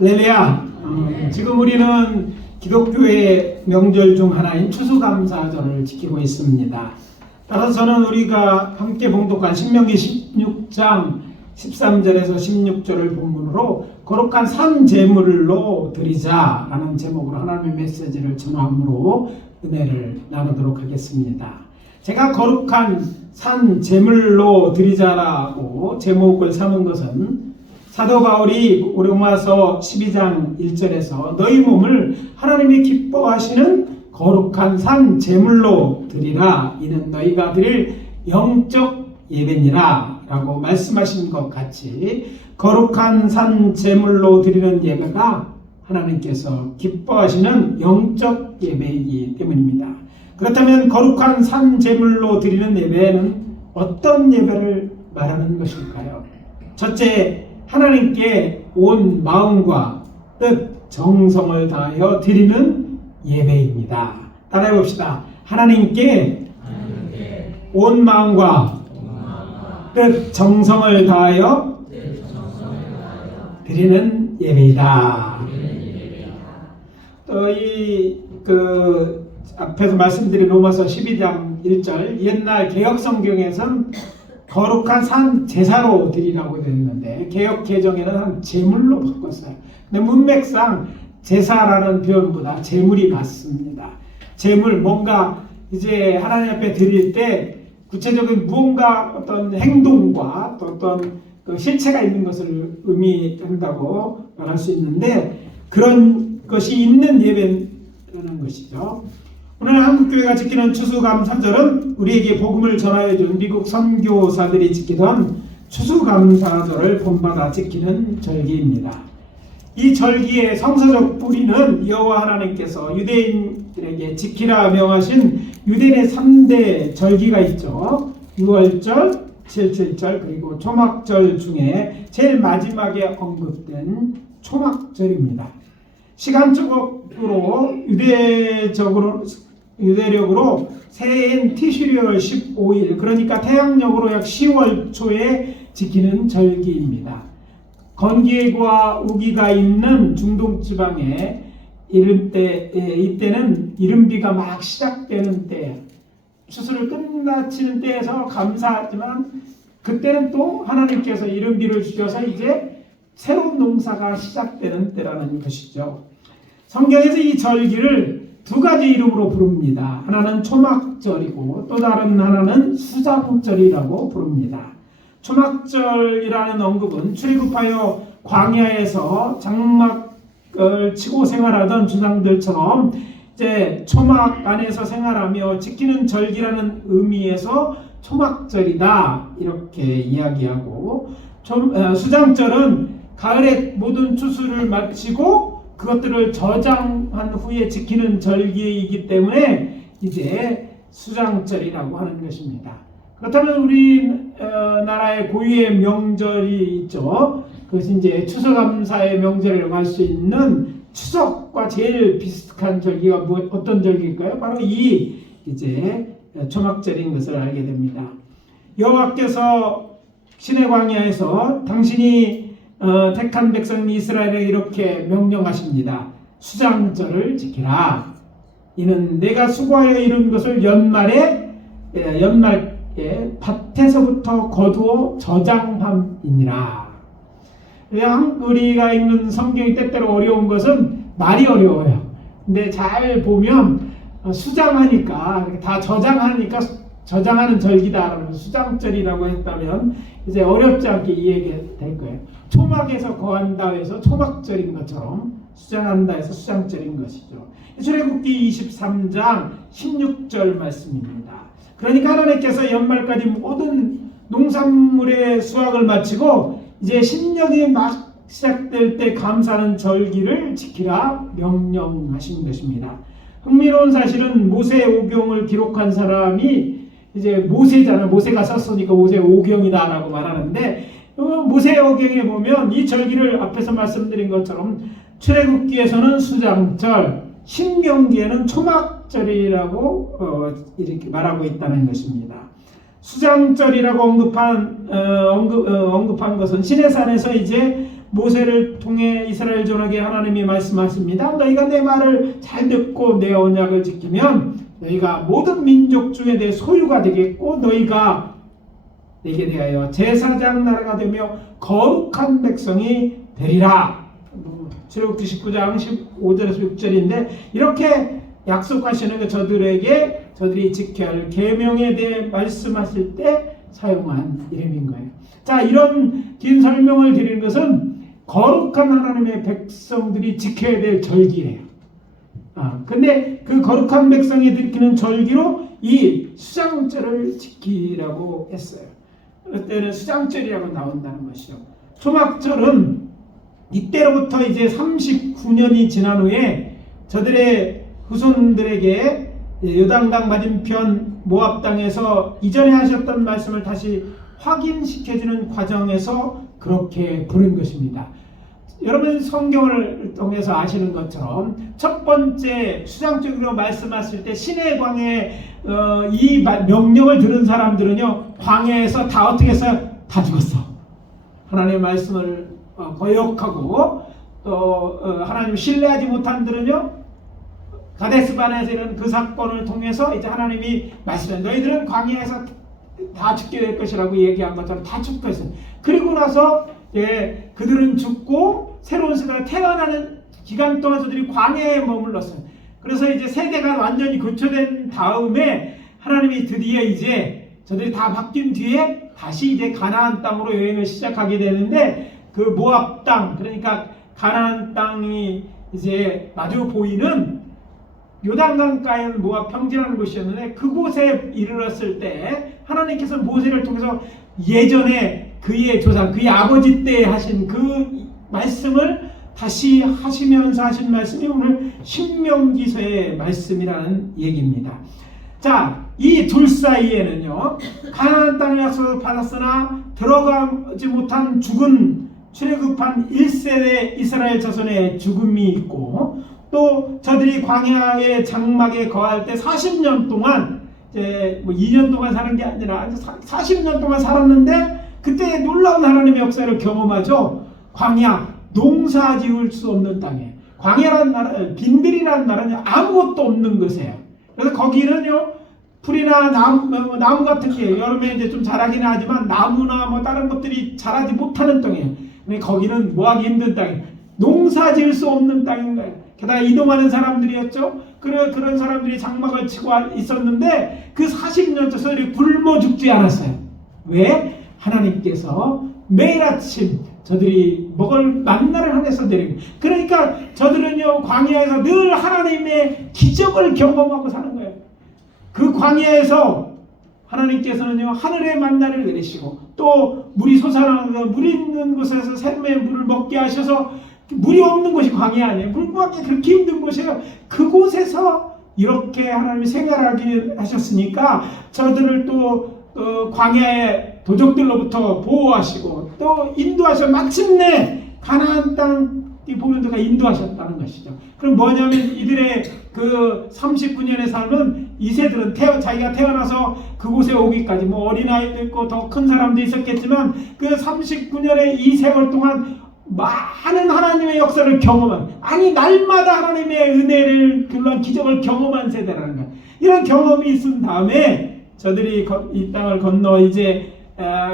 할렐루야. 지금 우리는 기독교의 명절 중 하나인 추수감사절을 지키고 있습니다. 따라서 저는 우리가 함께 봉독한 신명기 16장 13절에서 16절을 본문으로 거룩한 산 제물로 드리자라는 제목으로 하나님의 메시지를 전함으로 은혜를 나누도록 하겠습니다. 제가 거룩한 산 제물로 드리자라고 제목을 삼은 것은 사도 바울이 로마서 12장 1절에서 너희 몸을 하나님이 기뻐하시는 거룩한 산 제물로 드리라, 이는 너희가 드릴 영적 예배니라 라고 말씀하신 것 같이 거룩한 산 제물로 드리는 예배가 하나님께서 기뻐하시는 영적 예배이기 때문입니다. 그렇다면 거룩한 산 제물로 드리는 예배는 어떤 예배를 말하는 것일까요? 첫째, 하나님께 온 마음과 뜻, 정성을 다하여 드리는 예배입니다. 따라해 봅시다. 하나님께 온 마음과 뜻, 정성을 다하여 드리는 예배이다. 또 앞에서 말씀드린 로마서 12장 1절, 옛날 개혁 성경에서는 거룩한 산 제사로 드리라고 되어 있는데 개역 개정에는 한 제물로 바꿨어요. 근데 문맥상 제사라는 표현보다 제물이 맞습니다. 제물, 뭔가 이제 하나님 앞에 드릴 때 구체적인 무언가 어떤 행동과 또 어떤 그 실체가 있는 것을 의미한다고 말할 수 있는데 그런 것이 있는 예배라는 것이죠. 오늘 한국교회가 지키는 추수감사절은 우리에게 복음을 전하여준 미국 선교사들이 지키던 추수감사절을 본받아 지키는 절기입니다. 이 절기의 성서적 뿌리는 여호와 하나님께서 유대인들에게 지키라 명하신 유대인의 3대 절기가 있죠. 6월절, 7.7절, 그리고 초막절 중에 제일 마지막에 언급된 초막절입니다. 시간적으로 유대력으로 새해인 티슈리얼 15일, 그러니까 태양력으로 약 10월 초에 지키는 절기입니다. 건기와 우기가 있는 중동 지방에 이때는 이른비가 막 시작되는 때, 추수를 끝마치는 때에서 감사하지만 그때는 또 하나님께서 이른비를 주셔서 이제 새로운 농사가 시작되는 때라는 것이죠. 성경에서 이 절기를 두 가지 이름으로 부릅니다. 하나는 초막절이고 또 다른 하나는 수장절이라고 부릅니다. 초막절이라는 언급은 출애굽하여 광야에서 장막을 치고 생활하던 주장들처럼 이제 초막 안에서 생활하며 지키는 절기라는 의미에서 초막절이다 이렇게 이야기하고, 수장절은 가을에 모든 추수를 마치고 그것들을 저장한 후에 지키는 절기이기 때문에 이제 수장절이라고 하는 것입니다. 그렇다면 우리나라의 고유의 명절이 있죠. 그것이 이제 추수감사의 명절이라고 할 수 있는 추석과 제일 비슷한 절기가 어떤 절기일까요? 바로 이 이제 초막절인 것을 알게 됩니다. 여호와께서 시내 광야에서 당신이 택한 백성 이스라엘에게 이렇게 명령하십니다. 수장절을 지키라. 이는 내가 수고하여 이룬 것을 연말에 밭에서부터 거두어 저장함이니라. 우리가 읽는 성경이 때때로 어려운 것은 말이 어려워요. 근데 잘 보면 수장하니까 다 저장하니까 저장하는 절기다라고 수장절이라고 했다면 이제 어렵지 않게 이해될 거예요. 초막에서 거한다 해서 초막절인 것처럼 수장한다 해서 수장절인 것이죠. 출애굽기 23장 16절 말씀입니다. 그러니까 하나님께서 연말까지 모든 농산물의 수확을 마치고 이제 신년이 막 시작될 때 감사하는 절기를 지키라 명령하신 것입니다. 흥미로운 사실은 모세 오경을 기록한 사람이 이제 모세잖아요. 모세가 썼으니까 모세 오경이다라고 말하는데 모세 오경에 보면 이 절기를 앞에서 말씀드린 것처럼 출애굽기에서는 수장절, 신명기에는 초막절이라고 이렇게 말하고 있다는 것입니다. 수장절이라고 언급한 것은 시내산에서 이제 모세를 통해 이스라엘 전에게 하나님이 말씀하십니다. 너희가 내 말을 잘 듣고 내 언약을 지키면 너희가 모든 민족 중에 내 소유가 되겠고 너희가 내게 대하여 제사장 나라가 되며 거룩한 백성이 되리라. 출애굽기 19장 15절에서 6절인데 이렇게 약속하시는 게 저들이 지켜야 할 계명에 대해 말씀하실 때 사용한 이름인 거예요. 자, 이런 긴 설명을 드리는 것은 거룩한 하나님의 백성들이 지켜야 될 절기예요. 근데 그 거룩한 백성이 지키는 절기로 이 수장절을 지키라고 했어요. 그때는 수장절이라고 나온다는 것이죠. 초막절은 이때로부터 이제 39년이 지난 후에 저들의 후손들에게 요단강 맞은편 모압 땅에서 이전에 하셨던 말씀을 다시 확인시켜주는 과정에서 그렇게 부른 것입니다. 여러분 성경을 통해서 아시는 것처럼 첫 번째 수장적으로 말씀하실 때 신의 광야에 이 명령을 들은 사람들은요 광야에서 다 어떻게 했어요? 다 죽었어. 하나님의 말씀을 거역하고 또 하나님 신뢰하지 못한 들은요 가데스바네에서 이런 그 사건을 통해서 이제 하나님이 말씀해 너희들은 광야에서 다 죽게 될 것이라고 얘기한 것처럼 다 죽게 했어요. 그리고 나서 그들은 죽고 새로운 세대가 태어나는 기간 동안 저들이 광야에 머물렀어요. 그래서 이제 세대가 완전히 교체된 다음에 하나님이 드디어 이제 저들이 다 바뀐 뒤에 다시 이제 가나안 땅으로 여행을 시작하게 되는데 그 모압 땅 그러니까 가나안 땅이 이제 마주 보이는 요단강가에 모압 평지라는 곳이었는데 그곳에 이르렀을 때 하나님께서 모세를 통해서 예전에 그의 조상 그의 아버지 때 하신 그 말씀을 다시 하시면서 하신 말씀이 오늘 신명기서의 말씀이라는 얘기입니다. 자, 이 둘 사이에는요 가나안 땅의 약속을 받았으나 들어가지 못한 죽은 출애굽한 1세대 이스라엘 자손의 죽음이 있고 또 저들이 광야의 장막에 거할 때 40년 동안 이제 뭐 2년 동안 사는 게 아니라 40년 동안 살았는데 그때 놀라운 하나님의 역사를 경험하죠. 광야 농사 지을 수 없는 땅에 광야라는 나라는 빈들이라는 나라는 아무것도 없는 것이에요. 그래서 거기는요 풀이나 나무 같은 게 여름에 이제 좀 자라기는 하지만 나무나 뭐 다른 것들이 자라지 못하는 땅이에요. 근데 거기는 뭐하기 힘든 땅이에요. 농사 지을 수 없는 땅인 거예요. 게다가 이동하는 사람들이었죠. 그런 사람들이 장막을 치고 있었는데 그 40년 저들이 굶어 죽지 않았어요. 왜? 하나님께서 매일 아침 저들이 먹을 만나를 하늘에서 내리고 그러니까 저들은요 광야에서 늘 하나님의 기적을 경험하고 사는 거예요. 그 광야에서 하나님께서는요 하늘의 만나를 내리시고 또 물이 솟아나는 물 있는 곳에서 샘의 물을 먹게 하셔서 물이 없는 곳이 광야 아니에요. 물 구하기 그렇게 힘든 곳이에요. 그곳에서 이렇게 하나님이 생활하게 하셨으니까 저들을 또 광야의 도적들로부터 보호하시고 또 인도하셔 마침내 가나안 땅이 보는 데가 인도하셨다는 것이죠. 그럼 뭐냐면 이들의 그 39년의 삶은 이세들은 자기가 태어나서 그곳에 오기까지 뭐 어린아이도 있고 더 큰 사람도 있었겠지만 그 39년의 이 세월 동안 많은 하나님의 역사를 경험한 아니 날마다 하나님의 은혜를 그런 기적을 경험한 세대라는 거예요. 이런 경험이 있은 다음에 저들이 이 땅을 건너 이제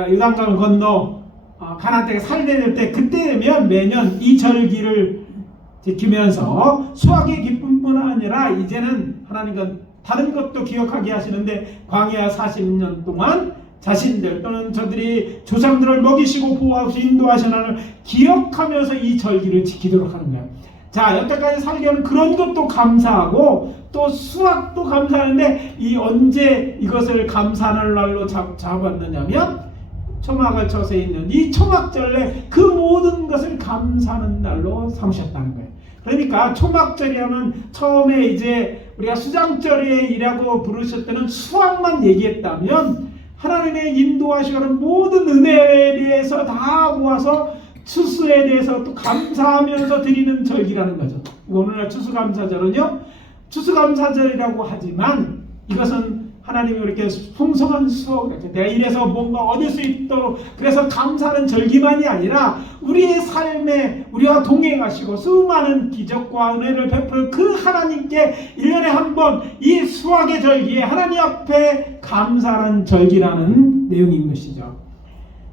요단강을 건너 가나안 땅에 살게 될 때 그때 되면 매년 이 절기를 지키면서 수확의 기쁨뿐 아니라 이제는 하나님과 다른 것도 기억하게 하시는데 광야 40년 동안 자신들 또는 저들이 조상들을 먹이시고 보호하시고 인도하시는 기억하면서 이 절기를 지키도록 하는 거예요. 자, 여태까지 살기에는 그런 것도 감사하고 또 수확도 감사하는데 언제 이것을 감사하는 날로 잡았느냐면 초막을 쳐서 있는 이 초막절에 그 모든 것을 감사하는 날로 삼으셨다는 거예요. 그러니까 초막절이 하면 처음에 이제 우리가 수장절이라고 부르실 때는 수확만 얘기했다면 하나님의 인도하시는 모든 은혜에 대해서 다 모아서 추수에 대해서 또 감사하면서 드리는 절기라는 거죠. 오늘날 추수감사절은요 추수감사절이라고 하지만 이것은 하나님이 이렇게 풍성한 수억, 내가 이래서 뭔가 얻을 수 있도록, 그래서 감사하는 절기만이 아니라 우리의 삶에 우리와 동행하시고 수많은 기적과 은혜를 베풀 그 하나님께 1년에 한 번 이 수확의 절기에 하나님 앞에 감사하는 절기라는 내용인 것이죠.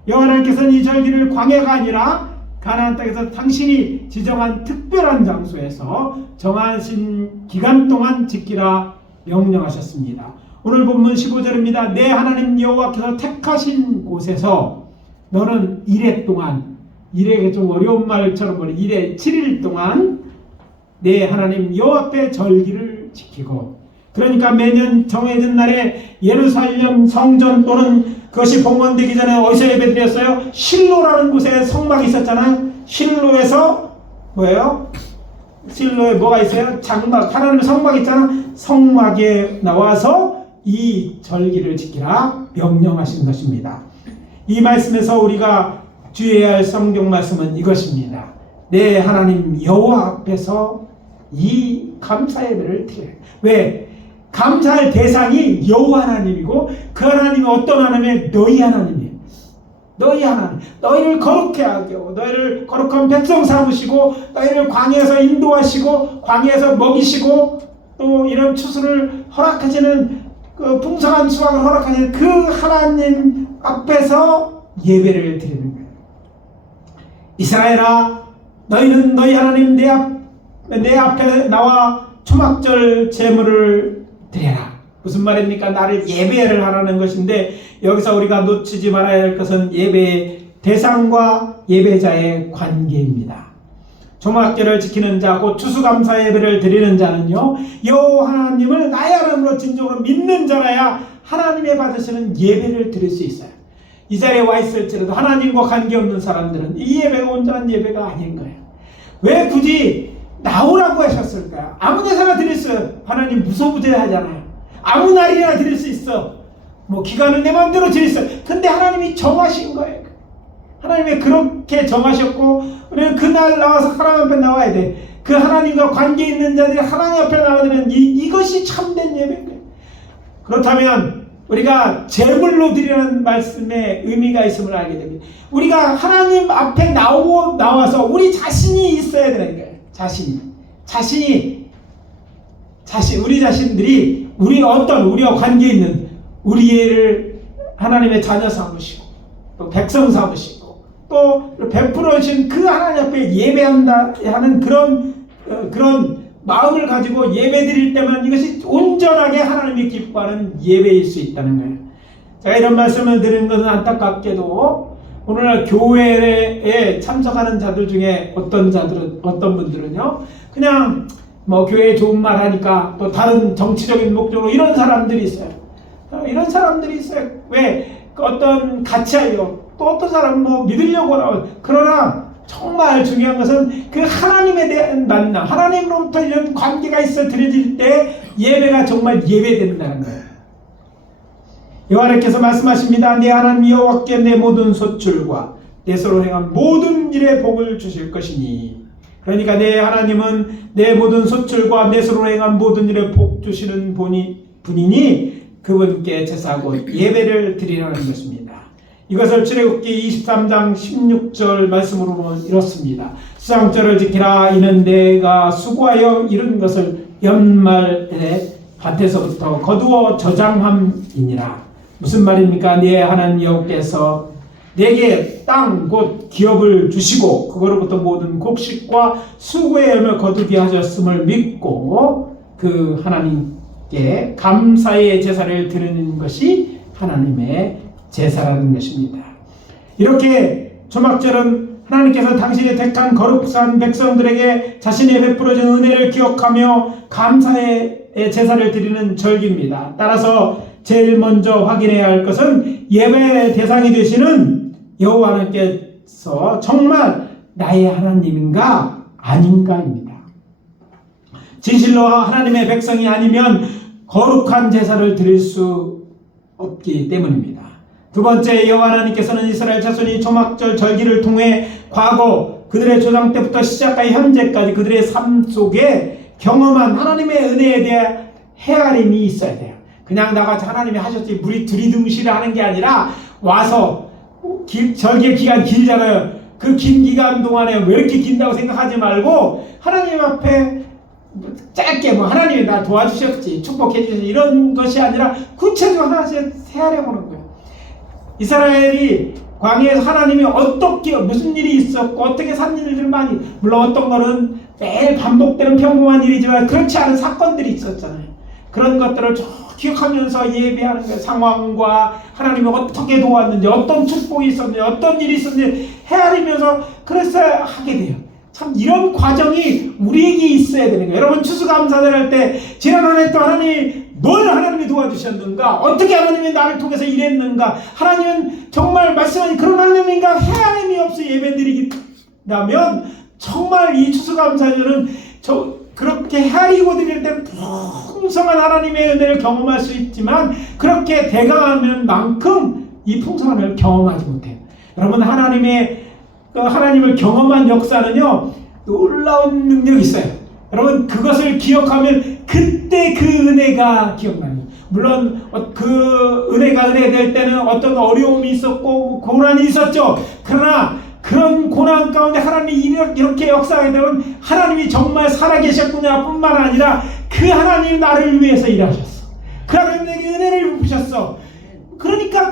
여호와 하나님께서는 이 절기를 광야가 아니라 가나안 땅에서 당신이 지정한 특별한 장소에서 정하신 기간 동안 지키라 명령하셨습니다. 오늘 본문 15절입니다. 내 하나님 여호와께서 택하신 곳에서 너는 이래 동안, 이래 좀 어려운 말처럼 보니 이래 7일 동안 내 하나님 여호와 앞에 절기를 지키고, 그러니까 매년 정해진 날에 예루살렘 성전 또는 그것이 봉헌되기 전에 어디서 예배드렸어요? 실로라는 곳에 성막이 있었잖아요. 실로에서 뭐예요? 실로에 뭐가 있어요? 장막, 하나님의 성막이 있잖아. 성막에 나와서 이 절기를 지키라 명령하신 것입니다. 이 말씀에서 우리가 주의해야 할 성경 말씀은 이것입니다. 내 하나님 여호와 앞에서 이 감사 예배를 드려요. 왜? 감사할 대상이 여호와 하나님이고 그 하나님이 어떤 하나님이에요? 너희 하나님이에요. 너희 하나님, 너희를 거룩해 하고 너희를 거룩한 백성 삼으시고 너희를 광야에서 인도하시고 광야에서 먹이시고 또 이런 추수를 허락하시는 그 풍성한 수확을 허락하시는 그 하나님 앞에서 예배를 드리는 거예요. 이스라엘아, 너희는 너희 하나님 내 앞에 나와 초막절 제물을 드려라. 무슨 말입니까? 나를 예배를 하라는 것인데, 여기서 우리가 놓치지 말아야 할 것은 예배의 대상과 예배자의 관계입니다. 초막절을 지키는 자, 곧 추수감사 예배를 드리는 자는요, 여호와 하나님을 나의 하나님으로 진정으로 믿는 자라야 하나님의 받으시는 예배를 드릴 수 있어요. 이 자리에 와 있을지라도 하나님과 관계없는 사람들은 이 예배가 온전한 예배가 아닌 거예요. 왜 굳이 나오라고 하셨을까요? 아무 데서나 드릴 수 있어요. 하나님 무소부재하잖아요. 아무 날이나 드릴 수 있어. 뭐 기간은 내 마음대로 드릴 수 있어. 근데 하나님이 정하신 거예요. 하나님이 그렇게 정하셨고, 우리는 그날 나와서 하나님 앞에 나와야 돼. 그 하나님과 관계 있는 자들이 하나님 앞에 나와야 되는 이것이 참된 예배인 거예요. 그렇다면 우리가 제물로 드리는 말씀에 의미가 있음을 알게 됩니다. 우리가 하나님 앞에 나와서 우리 자신이 있어야 되는 거예요. 우리 자신들이 우리와 관계 있는 우리를 하나님의 자녀 삼으시고 또 백성 삼으시고 또 베풀어 주신 그 하나님 앞에 예배한다 하는 그런 마음을 가지고 예배 드릴 때만 이것이 온전하게 하나님이 기뻐하는 예배일 수 있다는 거예요. 제가 이런 말씀을 드리는 것은 안타깝게도 오늘날 교회에 참석하는 자들 중에 어떤 분들은요, 그냥 뭐 교회에 좋은 말 하니까 또 다른 정치적인 목적으로 이런 사람들이 있어요. 이런 사람들이 있어요. 왜? 어떤 가치하려, 또 어떤 사람은 뭐 믿으려고 나와요. 그러나 정말 중요한 것은 그 하나님에 대한 만남, 하나님으로부터 이런 관계가 있어 드려질 때 예배가 정말 예배된다는 거예요. 여호와께서 말씀하십니다. 내 하나님 여호와께 내 모든 소출과 내 손으로 행한 모든 일에 복을 주실 것이니. 그러니까 내 하나님은 내 모든 소출과 내 손으로 행한 모든 일에 복 주시는 분이니 그분께 제사하고 예배를 드리라는 것입니다. 이것을 출애굽기 23장 16절 말씀으로 보면 이렇습니다. 수장절을 지키라. 이는 내가 수고하여 이룬 것을 연말에 밭에서부터 거두어 저장함이니라. 무슨 말입니까? 내 하나님 여호와께서 내게 땅 곧 기업을 주시고 그거로부터 모든 곡식과 수고의 열매를 거두게 하셨음을 믿고 그 하나님께 감사의 제사를 드리는 것이 하나님의 제사라는 것입니다. 이렇게 초막절은 하나님께서 당신의 택한 거룩한 백성들에게 자신의 베풀어준 은혜를 기억하며 감사의 제사를 드리는 절기입니다. 따라서 제일 먼저 확인해야 할 것은 예배의 대상이 되시는 여호와 하나님께서 정말 나의 하나님인가 아닌가입니다. 진실로 하나님의 백성이 아니면 거룩한 제사를 드릴 수 없기 때문입니다. 두 번째, 여호와 하나님께서는 이스라엘 자손이 초막절 절기를 통해 과거 그들의 조상 때부터 시작하여 현재까지 그들의 삶 속에 경험한 하나님의 은혜에 대한 헤아림이 있어야 돼요. 그냥 나가서 하나님이 하셨지 물이 들이둥실을 하는 게 아니라 와서 절개 기간 길잖아요. 그 긴 기간 동안에 왜 이렇게 긴다고 생각하지 말고 하나님 앞에 짧게 뭐 하나님이 나 도와주셨지 축복해 주셨지 이런 것이 아니라 구체적으로 하나씩 헤아려 보는 거예요. 이스라엘이 광야에서 하나님이 어떻게 무슨 일이 있었고 어떻게 산 일들 많이 물론 어떤 거는 매일 반복되는 평범한 일이지만 그렇지 않은 사건들이 있었잖아요. 그런 것들을 쭉 기억하면서 예배하는 거예요. 상황과 하나님이 어떻게 도왔는지 어떤 축복이 있었는지 어떤 일이 있었는지 헤아리면서 그래서 하게 돼요. 참 이런 과정이 우리에게 있어야 되는 거예요. 여러분 추수감사절 할 때 지난 한 해 또 하나님이 뭘 하나님이 도와주셨는가? 어떻게 하나님이 나를 통해서 일했는가? 하나님은 정말 말씀하신 그런 하나님인가? 헤아림이 없이 예배드리기라면 정말 이 추수감사절은 그렇게 헤아리고 드릴 때는 풍성한 하나님의 은혜를 경험할 수 있지만 그렇게 대강하는 만큼 이 풍성함을 경험하지 못해요. 여러분 하나님을 경험한 역사는요 놀라운 능력이 있어요. 여러분 그것을 기억하면 그때 그 은혜가 기억나요. 물론 그 은혜가 은혜될 때는 어떤 어려움이 있었고 고난이 있었죠. 그러나 그런 고난 가운데 하나님이 이렇게 역사하게 되면 하나님이 정말 살아계셨구나 뿐만 아니라 그 하나님이 나를 위해서 일하셨어. 그 하나님이 내게 은혜를 베푸셨어. 그러니까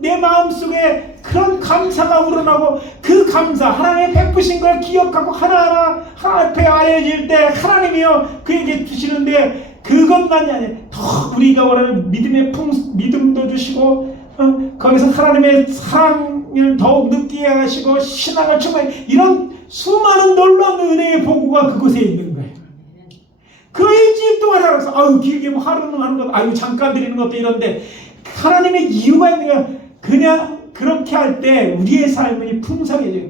내 마음속에 그런 감사가 우러나고 그 감사 하나님의 베푸신 걸 기억하고 하나하나 앞에 아뢰어질 때 하나님이요 그에게 주시는데 그것만이 아니라 더 우리가 원하는 믿음도 주시고 거기서 하나님의 사랑을 더욱 느끼게 하시고 신앙을 충만히 이런 수많은 놀라운 은혜의 보고가 그곳에 있는 거예요. 그 일주일 동안 알아서 길게 뭐 하루는 하는 것 잠깐 드리는 것도 이런데 하나님의 이유가 있는 거야. 그냥 그렇게 할 때 우리의 삶이 풍성해져요.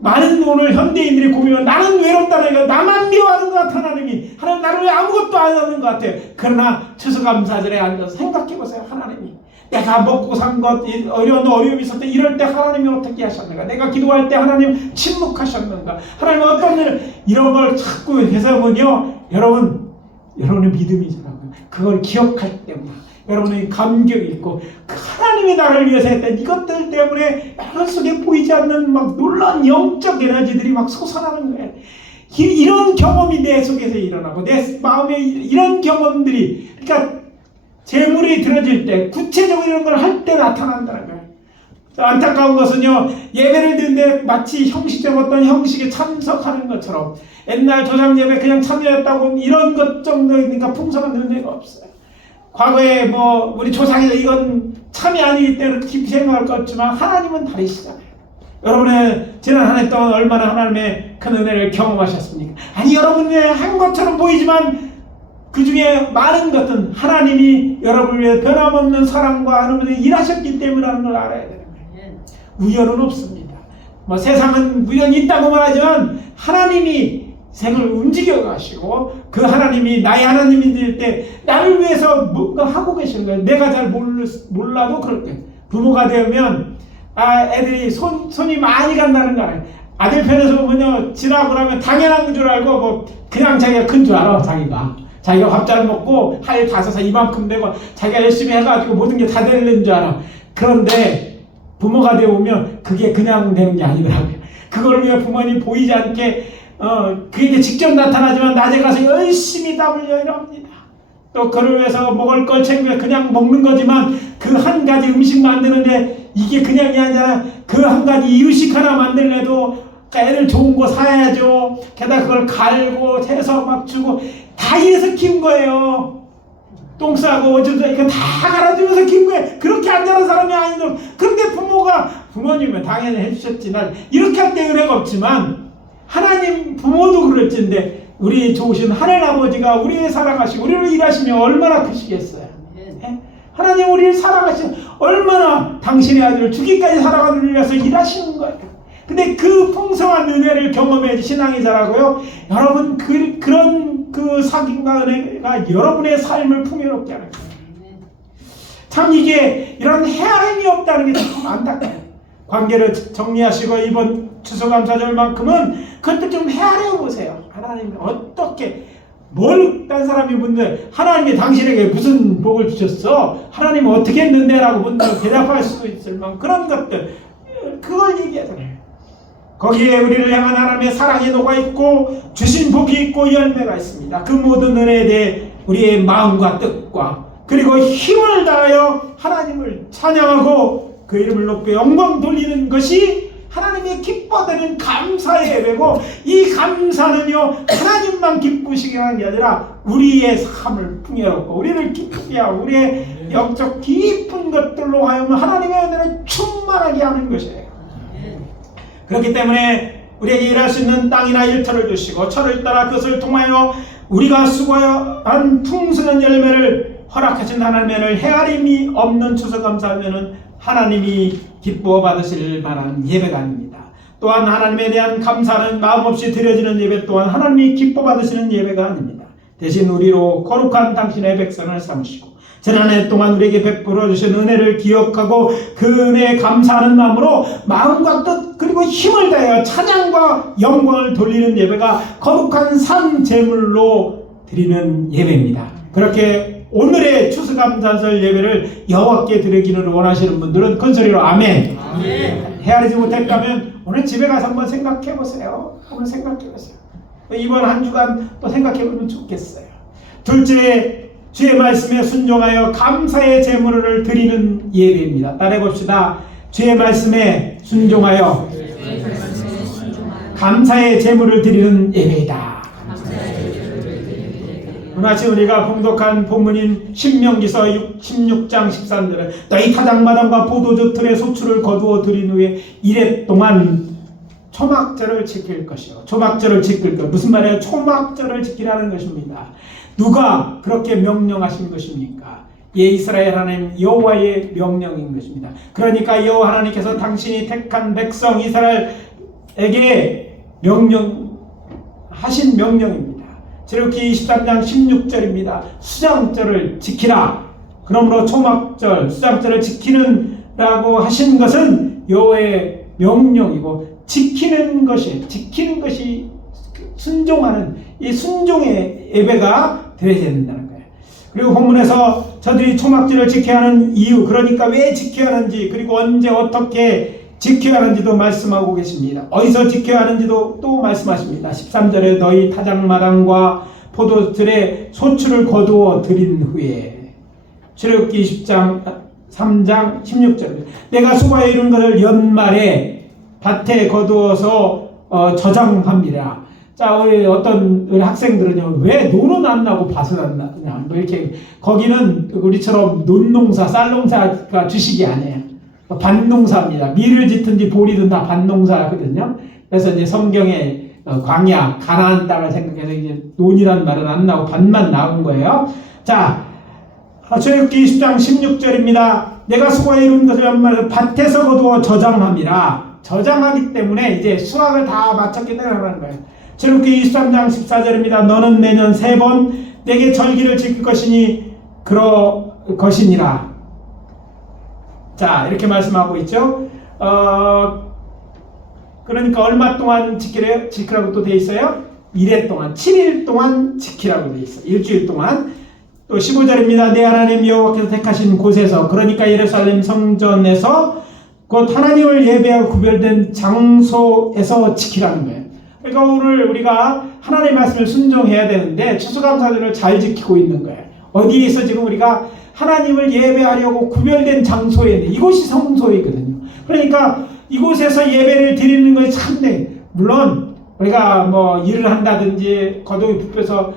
많은 오늘 현대인들이 고민하면 나는 외롭다니까 나만 미워하는 것 같아. 하나님 나를 왜 아무것도 안 하는 것 같아. 그러나 추수감사절에 앉아서 생각해보세요. 하나님이 내가 먹고 산 것 어려움이 있을 때 이럴 때 하나님이 어떻게 하셨는가? 내가 기도할 때 하나님 침묵하셨는가? 하나님 어떤 일 이런 걸 자꾸 해서 보면요 여러분의 믿음이잖아요. 그걸 기억할 때마다 여러분의 감격이 있고 하나님이 나를 위해서 했던 이것들 때문에 여러분 속에 보이지 않는 막 놀라운 영적 에너지들이 막 솟아나는 거예요. 이런 경험이 내 속에서 일어나고 내 마음에 이런 경험들이 그러니까 재물이 들어질 때 구체적으로 이런 걸 할 때 나타난다는 거예요. 안타까운 것은요 예배를 드는데 마치 형식적 어떤 형식에 참석하는 것처럼 옛날 조상 예배 그냥 참여했다고 이런 것 정도니까 풍성한 은혜가 없어요. 과거에 우리 조상에서 이건 참이 아니기 때문에 깊이 생각할 것 같지만 하나님은 다르시잖아요. 여러분의 지난 한 해 동안 얼마나 하나님의 큰 은혜를 경험하셨습니까? 아니 여러분이 한 것처럼 보이지만 그 중에 많은 것은 하나님이 여러분을 위해 변함없는 사랑과 하나님의 일하셨기 때문에 하는 걸 알아야 되는 거예요. 우연은 없습니다. 세상은 우연이 있다고 말하지만 하나님이 생을 움직여 가시고 그 하나님이 나의 하나님이 될 때 나를 위해서 뭔가 하고 계시는 거예요. 내가 잘 몰라도 그럴 거예요. 부모가 되면 애들이 손이 많이 간다는 거 알아요. 아들 편에서 보면요 지나고 나면 당연한 줄 알고 그냥 자기가 큰 줄 알아. 자기가 밥 잘 먹고 하에 다 써서 이만큼 되고 자기가 열심히 해가지고 모든 게 다 되는 줄 알아. 그런데 부모가 되어보면 그게 그냥 되는 게 아니더라고요. 그걸 위해 부모님 보이지 않게 그에게 직접 나타나지만 낮에 가서 열심히 땀을 흘립니다. 또 그를 위해서 먹을 걸 챙겨 그냥 먹는 거지만 그 한 가지 음식 만드는데 이게 그냥이 아니라 그 한 가지 이유식 하나 만들래도 애들 좋은 거 사야죠. 게다가 그걸 갈고 해서 막 주고 다 이래서 키운 거예요. 똥 싸고 어쩌고 이거 다 갈아주면서 키운 거예요. 그렇게 안 자란 사람이 아니더라도. 그런데 부모님은 당연히 해주셨지만 이렇게 할 때 은혜가 없지만 하나님 부모도 그럴진데 우리 좋으신 하늘 아버지가 우리를 사랑하시고 우리를 일하시며 얼마나 크시겠어요. 네? 하나님 우리를 사랑하시면 얼마나 당신의 아들을 죽기까지 사랑하는 위해서 일하시는 거예요. 근데 그 풍성한 은혜를 경험해 신앙이 자라고요. 여러분 그런 사귐과 은혜가 여러분의 삶을 풍요롭게 하는 거예요. 참 이게 이런 헤아림이 없다는 게 참 안타까워요. 관계를 정리하시고 이번 추수감사절만큼은 그것도 좀 헤아려 보세요. 하나님 어떻게 뭘 딴 사람이 묻는 하나님이 당신에게 무슨 복을 주셨어? 하나님은 어떻게 했는데? 라고 묻는 대답할 수도 있을 만큼 그런 것들 그걸 얘기하잖아요. 거기에 우리를 향한 하나님의 사랑이 녹아있고 주신 복이 있고 열매가 있습니다. 그 모든 은혜에 대해 우리의 마음과 뜻과 그리고 힘을 다하여 하나님을 찬양하고 그 이름을 높여 영광 돌리는 것이 하나님의 기뻐되는 감사의 예배고, 이 감사는요 하나님만 기쁘시게 하는 게 아니라 우리의 삶을 풍요롭고 우리를 기쁘게 하고 우리의 영적 깊은 것들로 하여금 하나님의 은혜를 충만하게 하는 것이에요. 그렇기 때문에 우리에게 일할 수 있는 땅이나 일터를 주시고 철을 따라 그것을 통하여 우리가 수고한 풍성한 열매를 허락하신 하나님을 헤아림이 없는 추수감사하면은 하나님이 기뻐 받으실 만한 예배가 아닙니다. 또한 하나님에 대한 감사는 마음없이 드려지는 예배 또한 하나님이 기뻐 받으시는 예배가 아닙니다. 대신 우리로 거룩한 당신의 백성을 삼으시고 지난 해 동안 우리에게 베풀어 주신 은혜를 기억하고 그 은혜에 감사하는 마음으로 마음과 뜻 그리고 힘을 다하여 찬양과 영광을 돌리는 예배가 거룩한 산 제물로 드리는 예배입니다. 그렇게 오늘의 추수감사절 예배를 여호와께 드리기를 원하시는 분들은 큰 소리로 아멘. 아멘. 헤아리지 못했다면 오늘 집에 가서 한번 생각해 보세요. 한번 생각해 보세요. 이번 한 주간 또 생각해 보면 좋겠어요. 둘째, 주의 말씀에 순종하여 감사의 제물을 드리는 예배입니다. 따라해 봅시다. 주의 말씀에 순종하여 감사의 제물을 드리는 예배이다. 오늘 아침 우리가 봉독한 본문인 신명기서 16장 13절에 너희 타작마당과 포도주 틀에 소출을 거두어 드린 후에 이래 동안 초막절을 지킬 것이요. 초막절을 지킬 것. 무슨 말이에요? 초막절을 지키라는 것입니다. 누가 그렇게 명령하신 것입니까? 예, 이스라엘 하나님 여호와의 명령인 것입니다. 그러니까 여호와 하나님께서 당신이 택한 백성 이스라엘에게 명령하신 명령입니다. 출애굽기 23장 16절입니다. 수장절을 지키라. 그러므로 초막절, 수장절을 지키는라고 하신 것은 여호와의 명령이고 지키는 것이 순종하는 이 순종의 예배가 드려야 된다는 거예요. 그리고 본문에서 저들이 초막절을 지켜야 하는 이유, 그러니까 왜 지켜야 하는지, 그리고 언제 어떻게 지켜야 하는지도 말씀하고 계십니다. 어디서 지켜야 하는지도 또 말씀하십니다. 13절에 너희 타작마당과 포도들의 소출을 거두어 드린 후에, 출애굽기 20장 3장 16절에 내가 수고하여 이룬 것을 연말에 밭에 거두어서 저장합니다. 자, 우리 어떤 우리 학생들은요, 왜 노는 안 나고 밭은 안 나냐, 뭐 이렇게. 거기는 우리처럼 논농사, 쌀농사가 주식이 아니에요. 밭농사입니다. 밀을 짓든지 보리든 다 밭농사거든요. 그래서 이제 성경에 광야, 가나안 땅을 생각해서 이제 논이란 말은 안 나오고 밭만 나온 거예요. 자, 출애굽기 20장 16절입니다. 내가 수고하여 이룬 것을 연말에 밭에서 거두어 저장함이라. 저장하기 때문에 이제 수확을 다 마쳤기 때문에 하는 거예요. 출애굽기 23장 14절입니다. 너는 매년 3번 내게 절기를 지킬 것이니 것이니라. 자, 이렇게 말씀하고 있죠. 그러니까 얼마 동안 지키라고 또 돼 있어요? 1회 동안, 7일 동안 지키라고 돼 있어요. 일주일 동안. 또 15절입니다. 내 하나님 여호와께서 택하신 곳에서, 그러니까 예루살렘 성전에서 곧 하나님을 예배하고 구별된 장소에서 지키라는 거예요. 그러니까 오늘 우리가 하나님의 말씀을 순종해야 되는데 추수감사절을 잘 지키고 있는 거예요. 어디에서 지금 우리가 하나님을 예배하려고 구별된 장소에 있는, 이곳이 성소이거든요. 그러니까 이곳에서 예배를 드리는 것이 참네. 물론 우리가 뭐 일을 한다든지 거동이 굽혀서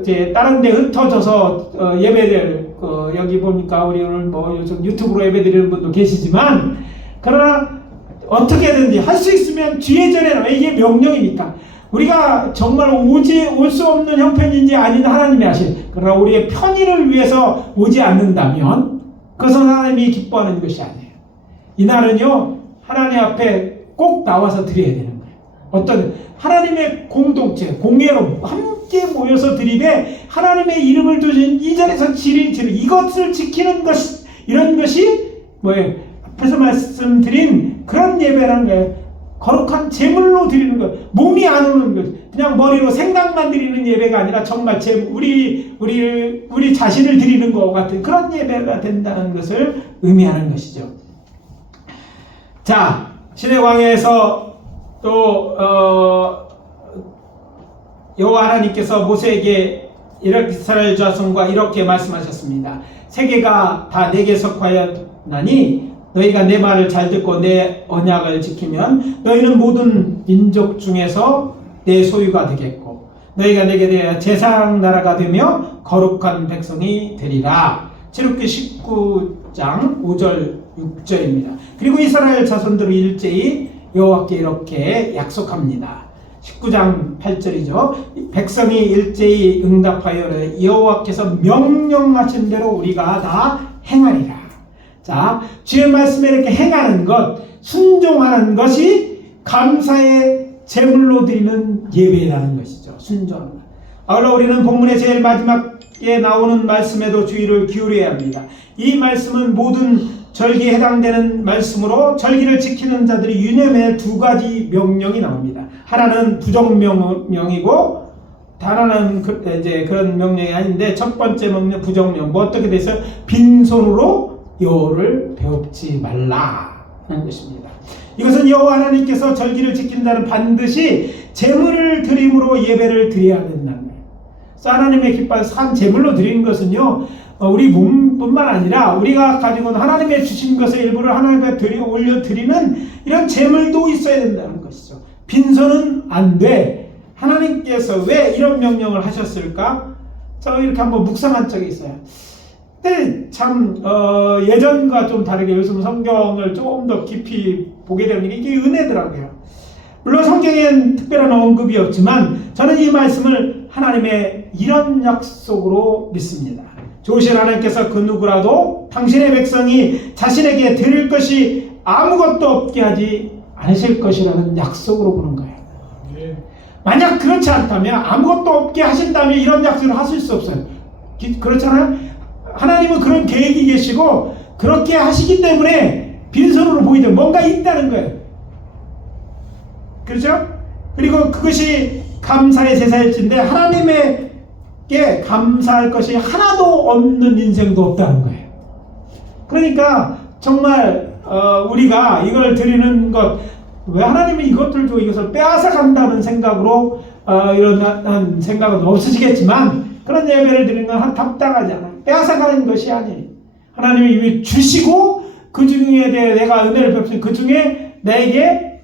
이제 다른 데 흩어져서 예배를 여기 보니까 우리 오늘 뭐 요즘 유튜브로 예배 드리는 분도 계시지만, 그러나 어떻게든지 할 수 있으면 뒤에 전에는, 이게 명령이니까 우리가 정말 올 수 없는 형편인지 아닌 하나님이 하신, 그러나 우리의 편의를 위해서 오지 않는다면 그것은 하나님이 기뻐하는 것이 아니에요. 이날은요 하나님 앞에 꼭 나와서 드려야 되는 거예요. 어떤 하나님의 공동체, 공예로 함께 모여서 드리되 하나님의 이름을 두신 이 자리에서 이것을 지키는 것, 이런 것이 뭐예요? 앞에서 말씀드린 그런 예배라는 거예요. 거룩한 제물로 드리는 것, 몸이 안 오는 것, 그냥 머리로 생각만 드리는 예배가 아니라 정말 우리 자신을 드리는 것 같은 그런 예배가 된다는 것을 의미하는 것이죠. 자, 시내광야에서 또 여호와 하나님께서 모세에게 이스라엘 자손과 이렇게 말씀하셨습니다. 세계가 다 내게 속하였나니 너희가 내 말을 잘 듣고 내 언약을 지키면 너희는 모든 민족 중에서 내 소유가 되겠고 너희가 내게 대하여 제사장 나라가 되며 거룩한 백성이 되리라. 출애굽기 19장 5절 6절입니다. 그리고 이스라엘 자손들을 일제히 여호와께 이렇게 약속합니다. 19장 8절이죠. 백성이 일제히 응답하여 여호와께서 명령하신 대로 우리가 다 행하리라. 자, 주의 말씀에 이렇게 행하는 것, 순종하는 것이 감사의 제물로 드리는 예배라는 것이죠. 순종하는 것. 아울러 우리는 본문의 제일 마지막에 나오는 말씀에도 주의를 기울여야 합니다. 이 말씀은 모든 절기에 해당되는 말씀으로 절기를 지키는 자들이 유념의 두 가지 명령이 나옵니다. 하나는 부정명이고 하나는 이제 그런 명령이 아닌데 첫 번째 명령 부정명. 뭐 어떻게 돼서 빈손으로 여호를 배웁지 말라는 것입니다. 이것은 여호와 하나님께서 절기를 지킨 자는 반드시 제물을 드림으로 예배를 드려야 된다는 거예요. 하나님의 기뻐하는 산 제물로 드리는 것은요, 우리 몸뿐만 아니라 우리가 가지고 하나님의 주신 것의 일부를 하나님 앞에 올려드리는 이런 제물도 있어야 된다는 것이죠. 빈손은 안 돼. 하나님께서 왜 이런 명령을 하셨을까? 저 이렇게 한번 묵상한 적이 있어요. 근데 참 예전과 좀 다르게 요즘 성경을 조금 더 깊이 보게 되면 이게 은혜더라고요. 물론 성경에는 특별한 언급이 없지만 저는 이 말씀을 하나님의 이런 약속으로 믿습니다. 좋으신 하나님께서 그 누구라도 당신의 백성이 자신에게 드릴 것이 아무것도 없게 하지 않으실 것이라는 약속으로 보는 거예요. 만약 그렇지 않다면, 아무것도 없게 하신다면 이런 약속을 하실 수 없어요. 그렇잖아요? 하나님은 그런 계획이 계시고 그렇게 하시기 때문에 빈손으로 보이죠. 뭔가 있다는 거예요. 그렇죠? 그리고 그것이 감사의 제사일진데 하나님에게 감사할 것이 하나도 없는 인생도 없다는 거예요. 그러니까 정말 우리가 이걸 드리는 것, 왜 하나님이 이것들 주고 이것을 빼앗아 간다는 생각으로 이런 생각은 없으시겠지만 그런 예배를 드리는 건 답답하지 않아요. 빼앗아가는 것이 아니에요. 하나님이 이미 주시고 그 중에 대해 내가 은혜를 베푸신 그 중에 내게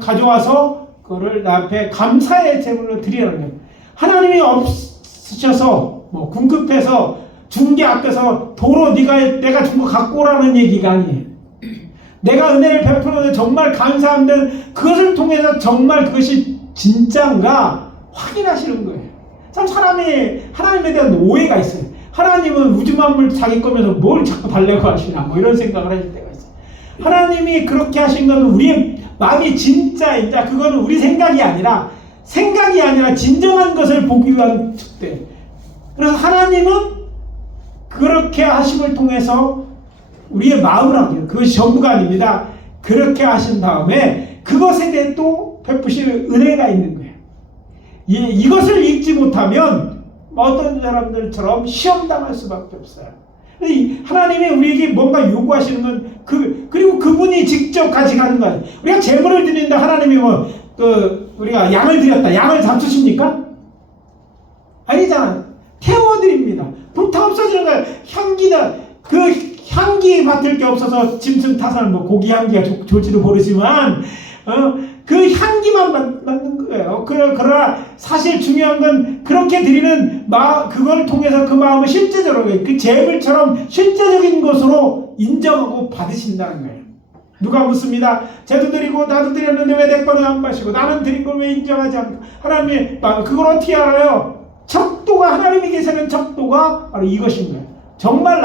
가져와서 그거를 나 앞에 감사의 제물로 드리라는 거예요. 하나님이 없으셔서 뭐 궁급해서 중개 앞에서 도로 내가 준 거 갖고 오라는 얘기가 아니에요. 내가 은혜를 베푸는데 정말 감사한데 그것을 통해서 정말 그것이 진짜인가 확인하시는 거예요. 참 하나님에 대한 오해가 있어요. 하나님은 우주 만물 자기 거면서 뭘 자꾸 달라고 하시나 뭐 이런 생각을 하실 때가 있어요. 하나님이 그렇게 하신 건 우리의 마음이 진짜인자 그거는 우리 생각이 아니라 진정한 것을 보기 위한 축대. 그래서 하나님은 그렇게 하심을 통해서 우리의 마음을 하고요. 그것이 전부가 아닙니다. 그렇게 하신 다음에 그것에 대해 또 베푸실 은혜가 있는 거예요. 이것을 읽지 못하면 어떤 사람들처럼 시험당할 수밖에 없어요. 하나님이 우리에게 뭔가 요구하시는 건 그리고 그분이 직접 가져가는 거예요. 우리가 제물을 드리는데 하나님이 우리가 양을 드렸다. 양을 잡수십니까? 아니잖아요. 태워드립니다. 불타 없어지는 거예요. 향기다. 그 향기 맡을 게 없어서 짐승 타서는 뭐 고기 향기가 좋지도 모르지만 그 향기만 맡는 거예요. 그러나 사실 중요한 건 그렇게 드리는 그걸 통해서 그 마음을 실제적으로 그 제물처럼 실제적인 것으로 인정하고 받으신다는 거예요. 누가 묻습니다. 쟤도 드리고 나도 드렸는데 왜 내 거는 안 마시고 나는 드린 걸 왜 인정하지 않고 하나님이 그걸 어떻게 알아요? 척도가 하나님이 계시는 척도가 바로 이것인 거예요. 정말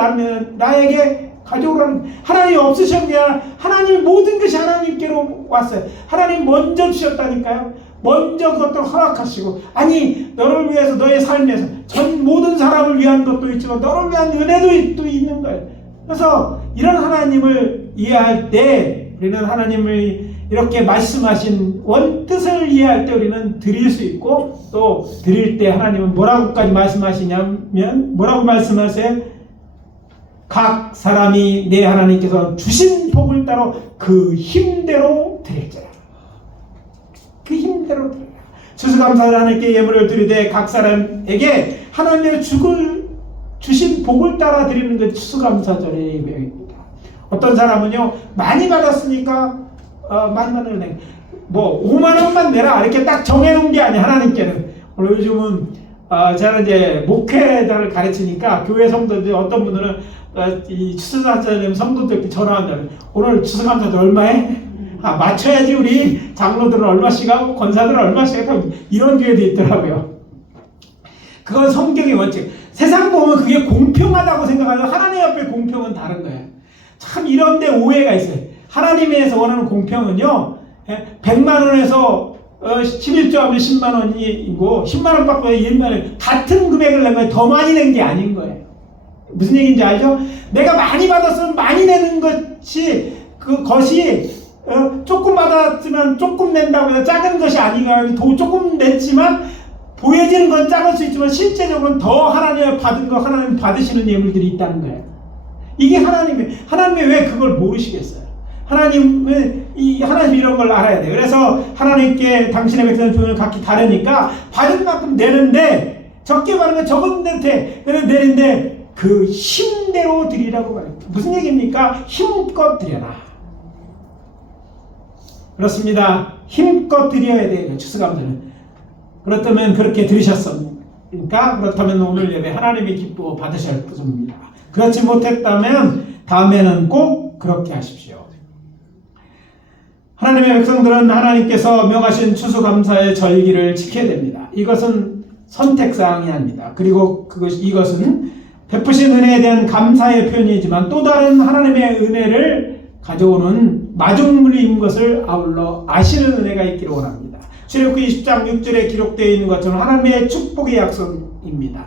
나에게 가져오라는 하나님이 없으신 게 아니라 하나님 모든 것이 하나님께로 왔어요. 하나님 먼저 주셨다니까요. 먼저 그것도 허락하시고 아니 너를 위해서 너의 삶에서 전 모든 사람을 위한 것도 있지만 너를 위한 은혜도 또 있는 거예요. 그래서 이런 하나님을 이해할 때 우리는 하나님의 이렇게 말씀하신 원뜻을 이해할 때 우리는 드릴 수 있고, 또 드릴 때 하나님은 뭐라고까지 말씀하시냐면, 뭐라고 말씀하세요? 각 사람이 내 하나님께서 주신 복을 따라 그 힘대로 드릴지라. 그 힘대로 드리라. 추수감사를 하나님께 예물을 드리되 각 사람에게 하나님의 주신 복을 따라 드리는 게 추수감사절의 예배입니다. 어떤 사람은요, 많이 받았으니까 많이 받는 뭐 5만 원만 내라 이렇게 딱 정해놓은 게 아니야. 하나님께는. 물론 요즘은 제가 이제 목회자를 가르치니까 교회 성도들 어떤 분들은 이 추수감사절 성도들께 전화한다면 오늘 추수감사절 얼마에? 맞춰야지. 우리 장로들은 얼마씩 하고 권사들은 얼마씩 하고 이런 교회도 있더라고요. 그건 성경의 원칙. 세상 보면 그게 공평하다고 생각하는데 하나님 앞에 공평은 다른 거예요. 참 이런데 오해가 있어요. 하나님에서 원하는 공평은요, 100만 원에서 11조 하면 10만 원이고 10만 원 받고 1만 원 같은 금액을 내면 더 많이 낸 게 아닌 거예요. 무슨 얘기인지 알죠? 내가 많이 받았으면 많이 내는 것이 그것이 조금 받았지만 조금 낸다고 해서 작은 것이 아니라 조금 냈지만 보여지는 건 작을 수 있지만 실제적으로는 더 하나님의 받은 거, 하나님 받으시는 예물들이 있다는 거예요. 이게 하나님이 왜 그걸 모르시겠어요? 하나님 이런 걸 알아야 돼요. 그래서 하나님께 당신의 백성의 종을 각기 다르니까 받은 만큼 내는데, 적게 받은 건 적은데 내는데 그 힘대로 드리라고 말합니다. 무슨 얘기입니까? 힘껏 드려라. 그렇습니다. 힘껏 드려야 돼요. 추수감사는. 그렇다면 그렇게 들으셨습니까? 그렇다면 오늘 예배 하나님이 기뻐 받으실 것입니다. 그렇지 못했다면 다음에는 꼭 그렇게 하십시오. 하나님의 백성들은 하나님께서 명하신 추수감사의 절기를 지켜야 됩니다. 이것은 선택사항이 아닙니다. 그리고 이것은 베푸신 은혜에 대한 감사의 표현이지만 또 다른 하나님의 은혜를 가져오는 마중물인 것을 아울러 아시는 은혜가 있기를 원합니다. 출애굽기 20장 6절에 기록되어 있는 것처럼 하나님의 축복의 약속입니다.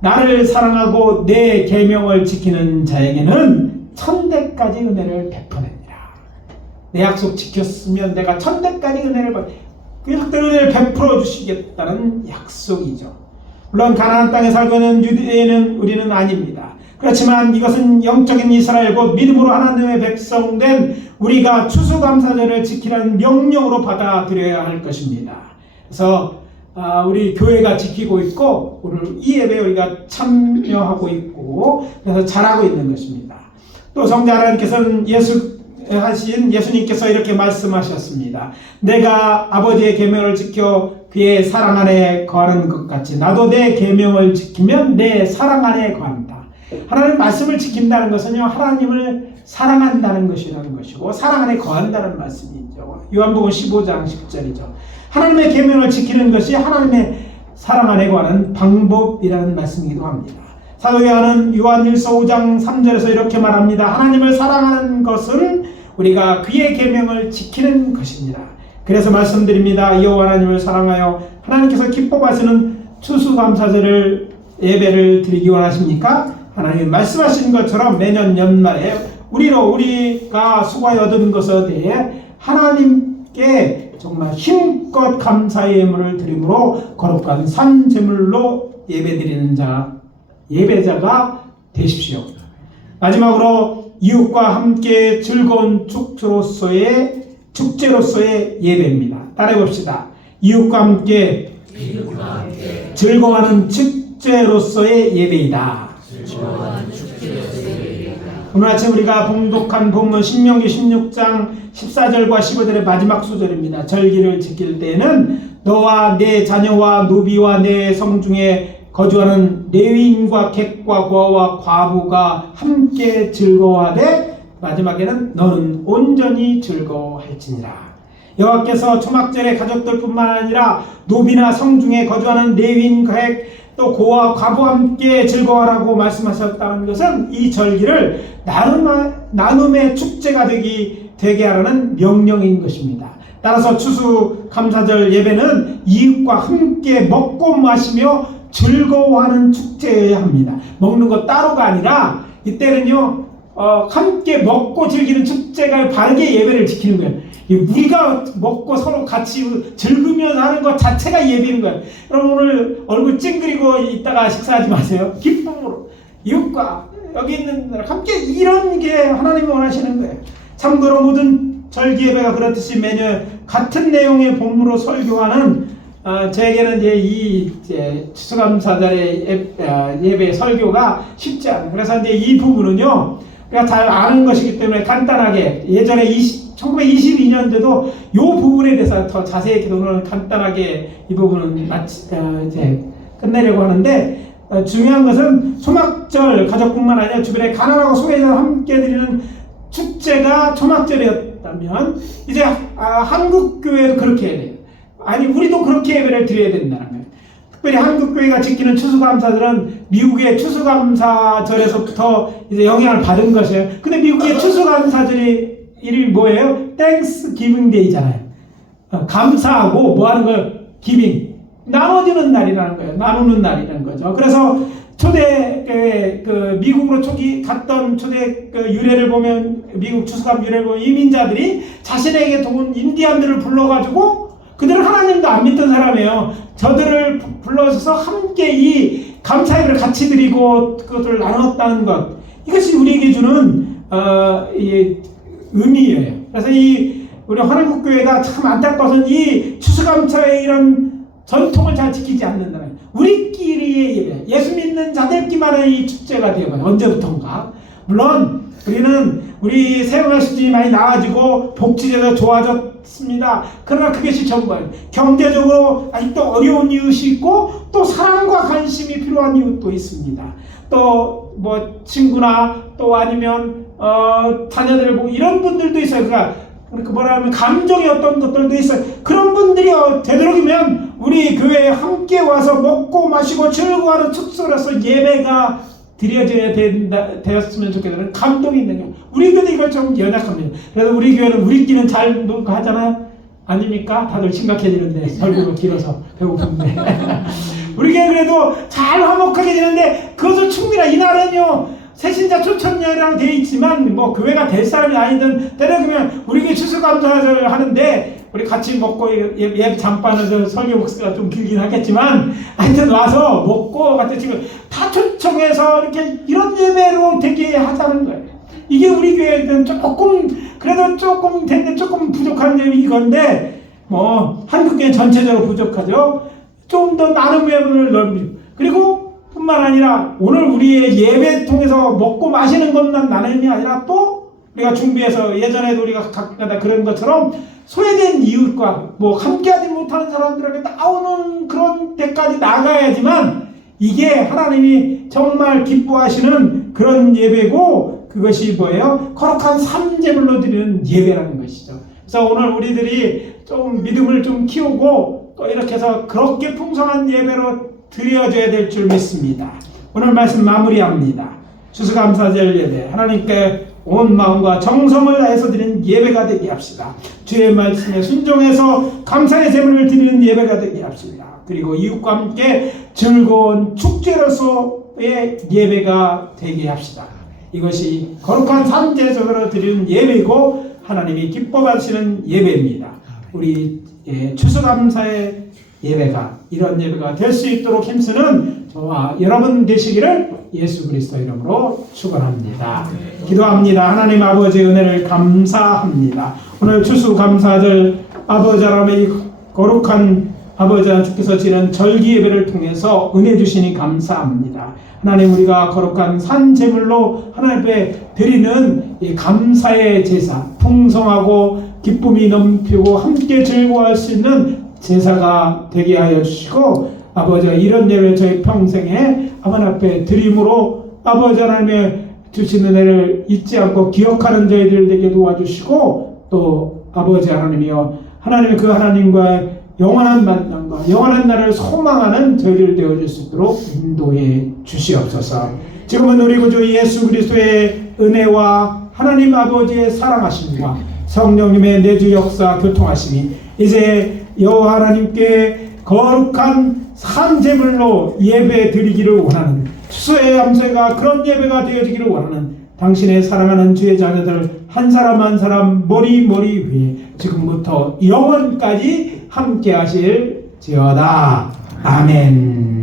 나를 사랑하고 내 계명을 지키는 자에게는 천대까지 은혜를 베푸느니라. 내 약속 지켰으면 내가 천대까지 은혜를 베풀어 주시겠다는 약속이죠. 물론 가나안 땅에 살고 있는 유대인은 우리는 아닙니다. 그렇지만 이것은 영적인 이스라엘 곧 믿음으로 하나님의 백성된 우리가 추수감사절을 지키라는 명령으로 받아들여야 할 것입니다. 그래서 우리 교회가 지키고 있고 오늘 이 예배에 우리가 참여하고 있고 그래서 잘하고 있는 것입니다. 또 성자 하나님께서는 예수님께서 이렇게 말씀하셨습니다. 내가 아버지의 계명을 지켜 그의 사랑 안에 거하는 것 같이 나도 내 계명을 지키면 내 사랑 안에 거한다. 하나님 말씀을 지킨다는 것은요, 하나님을 사랑한다는 것이라는 것이고 사랑 안에 거한다는 말씀이죠. 요한복음 15장 10절이죠. 하나님의 계명을 지키는 것이 하나님의 사랑 안에 거하는 방법이라는 말씀이기도 합니다. 사도 요한은 요한일서 5장 3절에서 이렇게 말합니다. 하나님을 사랑하는 것은 우리가 그의 계명을 지키는 것입니다. 그래서 말씀드립니다. 여호와 하나님을 사랑하여 하나님께서 기뻐하시는 추수감사절을 예배를 드리기 원하십니까? 하나님 말씀하신 것처럼 매년 연말에 우리가 수고하여 얻은 것에 대해 하나님께 정말 힘껏 감사의 예물을 드림으로 거룩한 산제물로 예배드리는 예배자가 되십시오. 마지막으로 이웃과 함께 즐거운 축제로서의 예배입니다. 따라해봅시다. 이웃과 함께 즐거워하는 축제로서의 예배이다. 오늘 아침 우리가 봉독한 본문 신명기 16장 14절과 15절의 마지막 수절입니다. 절기를 지킬 때에는 너와 내 자녀와 노비와 내 성중에 거주하는 레위인과 객과 고아와 과부가 함께 즐거워하되 마지막에는 너는 온전히 즐거워할지니라. 여호와께서 초막절의 가족들뿐만 아니라 노비나 성중에 거주하는 레위인, 객, 또 고아, 과부와 함께 즐거워하라고 말씀하셨다는 것은 이 절기를 나눔의 축제가 되게 하라는 명령인 것입니다. 따라서 추수감사절 예배는 이웃과 함께 먹고 마시며 즐거워하는 축제여야 합니다. 먹는 것 따로가 아니라 이때는요 함께 먹고 즐기는 축제가 바르게 예배를 지키는 거예요. 우리가 먹고 서로 같이 즐기면서 하는 것 자체가 예배인 거예요. 여러분 오늘 얼굴 찡그리고 있다가 식사하지 마세요. 기쁨으로 이웃과 여기 있는 분들 함께 이런 게 하나님이 원하시는 거예요. 참고로 모든 절기 예배가 그렇듯이 매년 같은 내용의 본무로 설교하는 저에게는 이제 추수감사절의 예배 설교가 쉽지 않아요. 그래서 이제 이 부분은요, 우리가 잘 아는 것이기 때문에 간단하게 예전에 1922년도도 이 부분에 대해서 더 자세히 기도는 간단하게 이 부분은 이제 끝내려고 하는데 중요한 것은 초막절 가족뿐만 아니라 주변에 가난하고 소외자를 함께 드리는 축제가 초막절이었다면 이제 한국교회도 그렇게 해야 돼요. 아니 우리도 그렇게 예배를 드려야 된다는 거예요. 특별히 한국교회가 지키는 추수감사절은 미국의 추수감사절에서부터 이제 영향을 받은 것이에요. 근데 미국의 추수감사절이 이름이 뭐예요? Thanksgiving Day잖아요. 감사하고 뭐 하는 거예요? 기빙. 나눠주는 날이라는 거예요. 나누는 날이라는 거죠. 그래서 초대 미국으로 초기 갔던 초대 유래를 보면 미국 추수감 유래를 보면 이민자들이 자신에게 온 인디안들을 불러가지고 그들은 하나님도 안 믿던 사람이에요. 저들을 불러서 함께 이 감사예배를 같이 드리고 그것을 나눴다는 것, 이것이 우리에게 주는 이 의미예요. 그래서 우리 한국교회가 참 안타까워서 이 추수감사의 이런 전통을 잘 지키지 않는다면 우리끼리의 예배, 예수 믿는 자들끼만의 이 축제가 되어봐요. 언제부턴가. 물론 우리 세상의 수준이 많이 나아지고 복지제도 좋아졌습니다. 그러나 그것이 전부예요. 경제적으로 아직도 어려운 이웃이 있고 또 사랑과 관심이 필요한 이웃도 있습니다. 또 뭐 친구나 또 아니면 자녀들 보고 이런 분들도 있어요. 그러니까 뭐라 하면 감정의 어떤 것들도 있어요. 그런 분들이 되도록이면 우리 교회에 함께 와서 먹고 마시고 즐거워하는 축소로서 예배가 드려져야 되었으면 좋겠다는 감동이 있는 거예요. 우리 교회도 이걸 좀 연약합니다. 그래서 우리 교회는 우리끼리는 잘 놀고 하잖아요. 아닙니까? 다들 심각해지는데 설교가 길어서 배고픈데 우리 교회 그래도 잘 화목하게 지는데 그것은 충분히 이날은요 새신자 초청녀랑 되어 있지만 뭐 교회가 될 사람이 아니든 때려주면 우리 교회 추수감사를 하는데 우리 같이 먹고 예 잠바는 설교 목소리가 좀 길긴 하겠지만 하여튼 와서 먹고 같이 지금 다 초청해서 이렇게 이런 예배로 되게 하자는 거예요. 이게 우리 교회는 그래도 조금 됐는데 조금 부족한 점이 이건데 뭐 한국교회 전체적으로 부족하죠. 좀 더 나눔 예배를 넓히고 그리고 뿐만 아니라 오늘 우리의 예배 통해서 먹고 마시는 것만 나눔이 아니라 또 우리가 준비해서 예전에도 우리가 가끔가다 그런 것처럼 소외된 이웃과 뭐 함께하지 못하는 사람들에게 나오는 그런 데까지 나가야지만 이게 하나님이 정말 기뻐하시는 그런 예배고 그것이 뭐예요? 거룩한 삼재물로 드리는 예배라는 것이죠. 그래서 오늘 우리들이 좀 믿음을 좀 키우고 또 이렇게 해서 그렇게 풍성한 예배로 드려져야 될 줄 믿습니다. 오늘 말씀 마무리합니다. 추수감사절 예배 하나님께 온 마음과 정성을 다해서 드리는 예배가 되게 합시다. 주의 말씀에 순종해서 감사의 제물을 드리는 예배가 되게 합시다. 그리고 이웃과 함께 즐거운 축제로서의 예배가 되게 합시다. 이것이 거룩한 삼재적으로 드리는 예배이고 하나님이 기뻐 받으시는 예배입니다. 우리 추수감사의 예배가 이런 예배가 될 수 있도록 힘쓰는 저와 여러분 되시기를 예수 그리스도 이름으로 축원합니다. 기도합니다. 하나님 아버지의 은혜를 감사합니다. 오늘 추수감사절 아버지 하나님의 거룩한 아버지 하나님께서 지는 절기 예배를 통해서 은혜 주시니 감사합니다. 하나님 우리가 거룩한 산제물로 하나님 앞에 드리는 이 감사의 제사, 풍성하고 기쁨이 넘치고 함께 즐거워할 수 있는 제사가 되게 하여 주시고 아버지가 이런 예배를 저희 평생에 하나님 앞에 드림으로 아버지 하나님의 주신 은혜를 잊지 않고 기억하는 저희들 되게 도와주시고 또 아버지 하나님이여 하나님의 그 하나님과의 영원한 만남과 영원한 날을 소망하는 저희들 되어줄 수 있도록 인도해 주시옵소서. 지금은 우리 구주 예수 그리스도의 은혜와 하나님 아버지의 사랑하심과 성령님의 내주 역사 교통하심이 이제 여호와 하나님께 거룩한 산제물로 예배 드리기를 원하는 추수의 암소가 그런 예배가 되어지기를 원하는 당신의 사랑하는 주의 자녀들 한 사람 한 사람 머리 위에 지금부터 영원까지 함께 하실지어다. 아멘.